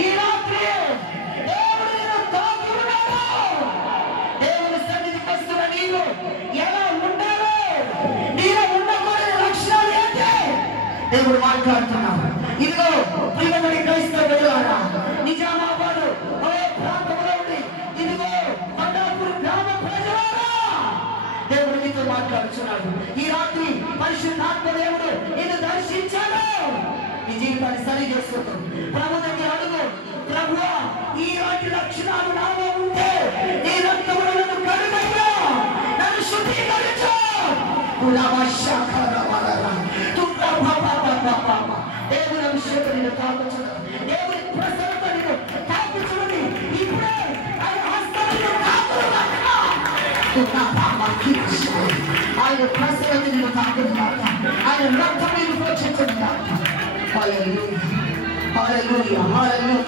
ఈ రాత్రి దేవుడు నిన్ను తాకి ఉన్నాడు. దేవుని సన్నిధికి వస్తున్న నీవు ఎలా ఉండాలో, నీలో ఉండకూడని లక్షణాలు ఏంటి దేవుడు మాట్లాడుతున్నాడు. ఇదిగో ప్రియమైన క్రైస్తవ బిడ్డలారా, నిజామాబాద్ ప్రాంతంలో ఉండి ఇదిగో కొండాపూర్ గ్రామ ప్రజలారా, దేవుడు నీతో మాట్లాడుతున్నాడు. ఈ రాత్రి పరిశుద్ధాత్మ దేవుడు నిన్ను దర్శించాడు. నీ జీవితాన్ని సరి చేసుకుంటూ ప్రభు దగ్గర అడుగు, ప్రభువా ఇలాంటి లక్షణాలు నాలో ఉంటే నీ రక్తములో నన్ను కడుగయ్యా, నన్ను శుద్ధీకరించు. దేవుని అభిషేకం నిన్ను తాకుచున్నది. దేవుని ప్రసన్నత నిన్ను తాకుచున్నది. ఇప్పుడే ఆయన హస్తం నిన్ను తాకుతున్నది. ఆయన ప్రసన్నత నిన్ను తాకుతున్నది. ఆయన రక్తం నిన్ను పోషించున్నది. హల్లెలూయా, హల్లెలూయా, హల్లెలూయా.